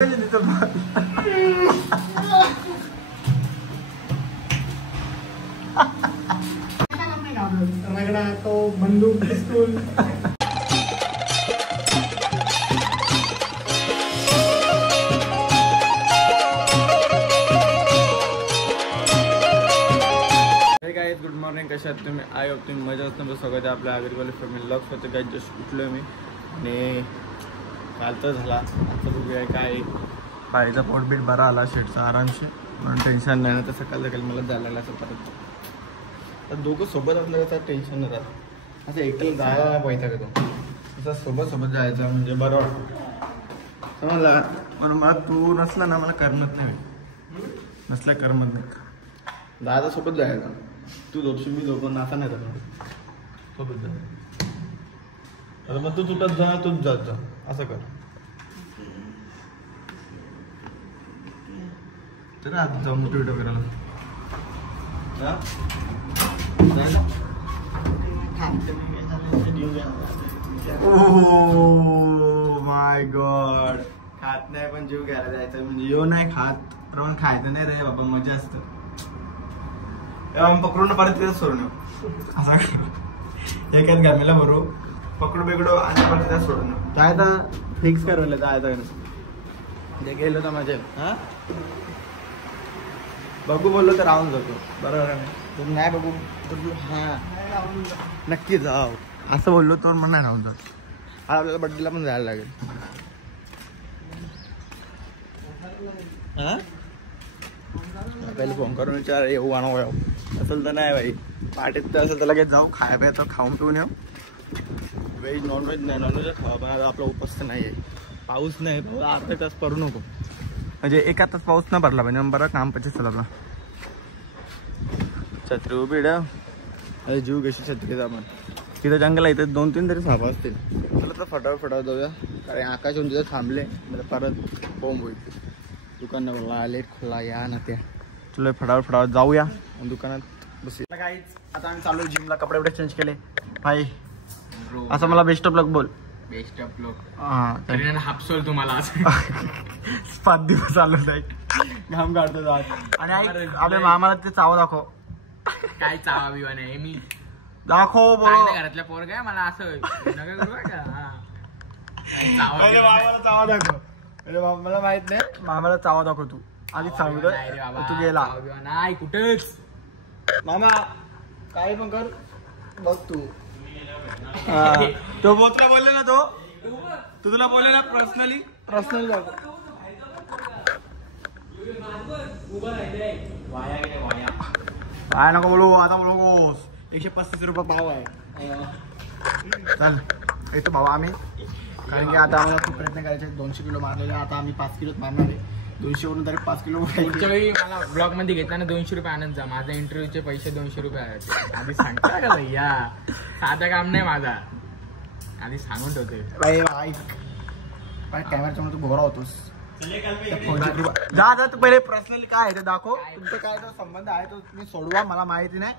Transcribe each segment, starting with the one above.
रगड़ा तो बंदूक पिस्तूल। गुड मॉर्निंग, कशा आहात तुम्ही? आय होप तुम्ही मजा असतं. स्वागत आहे आपल्या आगरवाली फॅमिली ब्लॉग्स होते. काय जस्ट उठलो मी आणि काल तर झाला. आता बघूया काय बाईचा पोटबीट बरा आला शेटचा आरामशी, म्हणून टेन्शन नाही ना. तर सकाळी मला जायला असं परत तर दोघं सोबत असलं तर टेन्शन नाही राहत. असं एकट्याला जायला पाहिजे का तो असं सोबत जायचं म्हणजे बरं वाटतं समजलं का. म्हणून मला तू नसला ना मला करमत नाही, नसल्या करमत नाही. दादा सोबत जायचं, तू झोपशील मी झोपून असा नाही जाणार, सोबत जायचं. आता मग तू तुटत जा, तूच जात जा, असं कर. तर आता जाऊ मोठी व्हिडिओ करायला ओह माय गॉड. खात नाही पण जीव घ्यायला जायचं म्हणजे यो नाही खात पण खायचं नाही रे बाबा, मजा असतं. पकडून परत तिथं सोडून असा एकाच गॅमेला भरू पकडू बिकडू आणि परत तिथं सोडून जायचं. फिक्स करवलं जायचं जे गेलो तर मजा. हा बघू बोललो तर राहून जातो, बरोबर आहे. तुम्ही नाही बघू तर हा नक्की जाऊ असं बोललो तर मग नाही राहून जात. हा आपल्याला बड्डेला पण जायला लागेल. हा पहिले फोन करून विचार येऊ आणू असेल तर नाही भाई. पार्टीत तर असेल तर लगेच जाऊ, खाया प्यायचं खाऊन पिऊन येऊ. व्हेज नॉनव्हेज नाही, नॉनव्हेज खावा पण आता आपला उपस्थित नाही आहे. पाऊस नाही, अर्धा तास पडू नको म्हणजे एका तास पाऊस न पडला म्हणजे बरं काम पचेस आपला. छत्री उभी अरे जीव कशी छत्रीचा आपण तिथं जंगल आहे, इथं 2-3 तरी सापा असतील. चला तर फटाफट जाऊया कारण आकाश होऊन तिथं थांबले म्हणजे परत बॉम्ब होईल. दुकान बोलला लेट खोला या ना त्या. चलो फटाफट जाऊया दुकानात बसूया. काहीच आता आम्ही चालू जिमला, कपडे वगैरे चेंज केले भाई. असं मला बेस्ट ऑफ लक बोल. बेस्ट ऑफ लक. हा हापसोल तुम्हाला 5 दिवस चालू नाही घाम काढतो जात. आणि आपल्या मामाला ते चावा दाखव. काय चावा बिवा नाही मी दाखव घरातल्या पोर काय मला असं नका करू का. मामाला चावा दाखव. अरे मला माहित नाही, मामाला चावा दाखव तू आधीच सांगतो. तू गेला नाही कुठेच. मामा काही पण कर बघ तू. तो बोतला बोलले ना, तो तुला बोलले ना पर्सनली दाखव. काय नको बोलू आता, बोलू नकोस. 135 रुपये भाव आहे. चल येतो भाऊ आम्ही, कारण की आता आम्हाला खूप प्रयत्न करायचे. 200 किलो मारलेले, आता आम्ही 5 किलोच मारणार आहे. 200 वरून तरी 5 किलो. पुढच्या वेळी मला ब्लॉग मध्ये घेताना 200 रुपये आणत जा. माझ्या इंटरव्ह्यूचे पैसे 200 रुपये आहेत. आधी सांगता का भैया, साधं काम नाही माझा, आधी सांगून ठेवते. कॅमेरा समोर तू घोरा होतोस. जा तू पहिले पर्सनली काय आहे ते दाखव. तुमचं काय तो संबंध आहे तो तुम्ही सोडवा, मला माहिती नाही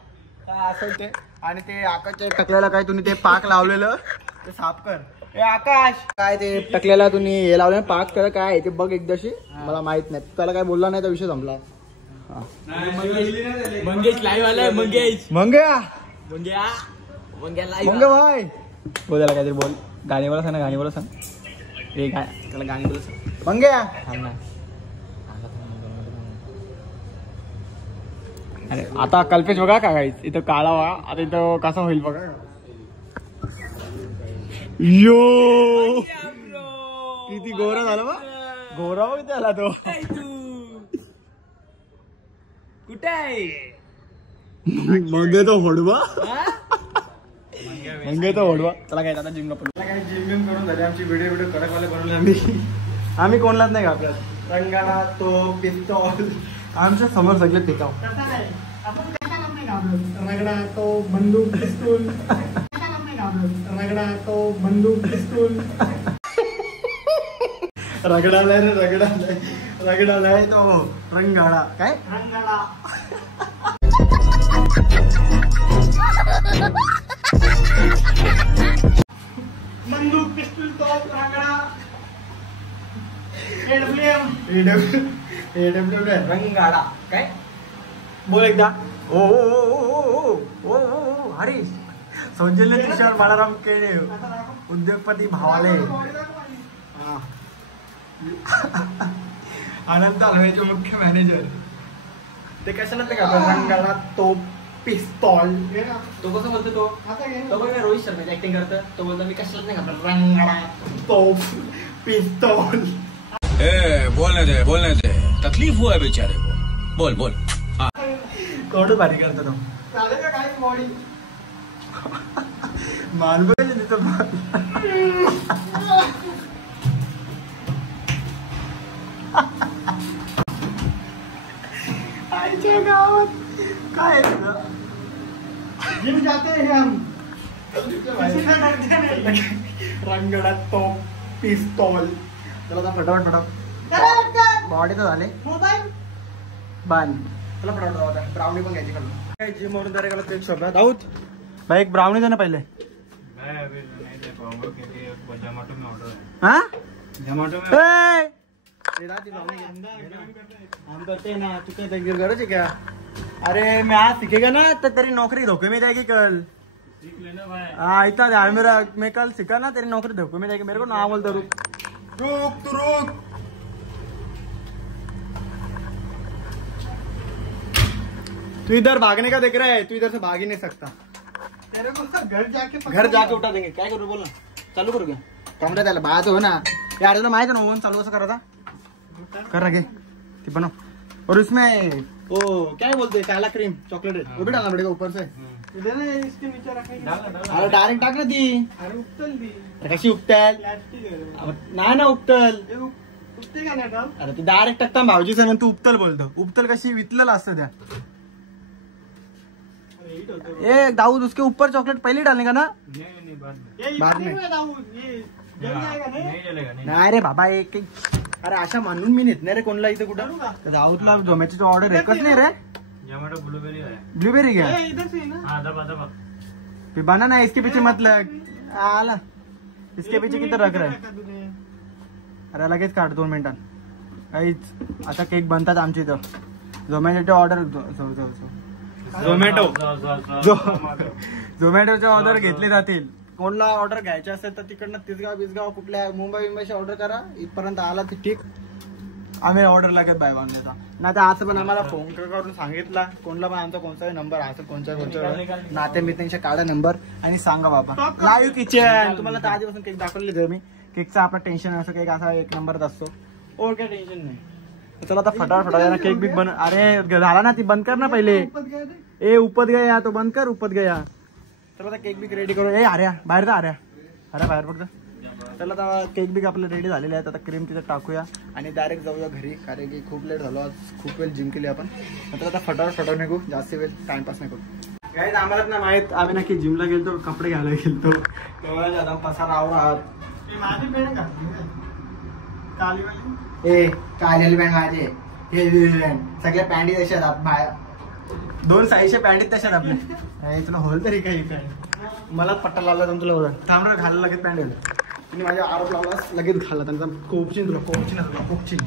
काय असेल ते. आणि ते आकाशच्या टकल्याला काय तुम्ही ते पाक लावलेलं ते साफ कर. ए आकाश, काय ते टकल्याला तुम्ही हे लावलं पाक कर, काय आहे ते बघ एकदाशी. मला माहित नाही, त्याला काय बोलला नाही तर विषय संपला. मंगेश लाईव्ह आलाय. मंगेश मंगे भाई बोल, त्याला काहीतरी बोल. गाणी बोला सांग ना, गाणी बोला सांग. हे काय त्याला गाणी बोला सांग. मंगे थांब ना. अरे आता कल्पेश बघा का काही इथं काळा बघा, आता इथं कसा होईल बघा. यो किती गोरा झाला बा, गोरा बघ त्याला तो. कुठे आहे मंगे तो होडवा, मंगे तो होडवा. त्याला काय आता जिमला पण काय जिम करून झाली आमची. व्हिडिओ कडकवाले बनवले आम्ही कोणलाच नाही घाबरत. रंगाला तो पिस्तॉल आमच्या समोर सगळे पिकाव. रगड़ा तो बंदूक पिस्तूल, रगड़ा तो बंदूक पिस्तूल. रगडालाय रे, रगडालाय तो रंगाडा. काय रंगाडा बंदूक पिस्तूल तो रगड़ा. AWM रंगाडा काय बोल एकदा ओ हरीश सौजन्य तुषार बाळाराम केळे उद्योगपती भावाले अनंत हलवेचे मुख्य मॅनेजर ते कशाला ते का रंगाडा तो पिस्तॉल तो कसं बोलतो तो बघ ना रोहित शर्मा ऍक्टिंग करतो तो बोलतो मी कशाला नाही का रंगाडा तो पिस्तॉल बोलने दे तकलीफ हुआ है बेचारे को बोल कोण भारी करतो तो चालेल का काय बॉडी मान बघायचं तिथं आईच्या गावात काय जिम जाते हैं हम रंगडा तो पिस्तॉल चला आता फटाफट बॉडी तर झाले बांध चला फटाफट ब्राउनी पण घ्यायची खाल्लं जिम वरून तरी गेला केक शॉपला दाऊद भाई एक ब्राउनी दे ना पहिले हाँ हम करते ना तू क्या तकदीर करो क्या अरे मैं आज सीखेगा ना तो तेरी नौकरी धोखे में जाएगी कल हाँ इतना ध्यान मेरा मैं कल सीखा ना तेरी नौकरी धोखे में जाएगी मेरे को ना बोलता रुक तू इधर भागने का देख रहा है तू इधर से भाग ही नहीं सकता तेरे को घर जाके उठा देंगे काय करू बोल ना चालू करू क्या कमरे त्याला बाहेर हो ना यार तुला माहिती ना ओवन चालू कसं करा कर रखे ती बनव और उसमें वो क्या बोलते काला क्रीम चॉकलेट वो भी डालना पड़ेगा ऊपर से इधर ना इसके नीचे रखेंगे अरे डायरेक्ट टाक ना ती अरे उपतल दी कशी उपटेल प्लास्टिक है नाही ना उपटल उपते का नाही डाल अरे ती डायरेक्ट टाकता भाऊजीच तू उपतल बोलतो उपतल कशी वितलेलं असतं त्या ए दाऊद उसके ऊपर चॉकलेट पहले डालने का ना बाद में नाही रे बाबा एक अरे अशा म्हणून मी नेत नाही रे कोणला इथे कुठं दाऊदला झोमॅटोची ऑर्डर एकच नाही रे ब्लूबेरी क्या इधर से ना फिर बनाना इसके पीछे मत लग आला इसके पीछे किधर रख रहे अरे लगेच काढ 2 मिनिटात काहीच आता केक बनतात आमच्या इथं झोमॅटो ऑर्डर झोमॅटोचे ऑर्डर घेतले जातील कोणला ऑर्डर घ्यायचे असेल तर तिकडनं तिसगाव कुठल्या मुंबईशी ऑर्डर करा इथपर्यंत आला तर ठीक आम्ही ऑर्डर लागत बाय बांधण्याचा नाही तर असं पण आम्हाला फोन करून सांगितला कोणला पण आमचा कोणताही नंबर असेल कोणत्या नाते मित्रांच्या काढा नंबर आणि सांगा बाबा लाईव्ह किचन तुम्हाला 10 दिवस केक दाखवले तर मी केकचा आपला टेन्शन असं केक असा 1 नंबरच असतो और काय टेन्शन नाही चला आता फटाफट केक बिक बन अरे झाला ना ती बंद कर ना पहिले ए उपत गया तो बंद कर उपत गया चला आता केक बिक रेडी करू ए आर्या बाहेर जा आर्या बाहेर फक्त चला आता केक बिक आपलं रेडी झालेले आहेत आता क्रीम तिथं टाकूया आणि डायरेक्ट जाऊया घरी कारण की खूप लेट झालो आज खूप वेळ जिम केली आपण आता फटाफट निघू जास्त वेळ टाइमपास नाही करू काय आम्हाला ना माहित आम्ही नक्की जिमला गेलतो कपडे घ्यायला गेलतो तेव्हा आता पसार आवरात माझी पेन का काली वाली ए कालेली पॅन्ट माझे हे सगळ्या पॅन्टी तशा आहेत बाहेर 2 साईजच्या पॅन्टीत तशात आपल्या तुला होल तरी काही पॅन्ट मला पट्टा लावला तर तुला होता थांब घालायला लगेच पॅन्ट तुम्ही माझ्या आरोप लावला लगेच घाला त्यांचा कोपचिन तुला कोपचिन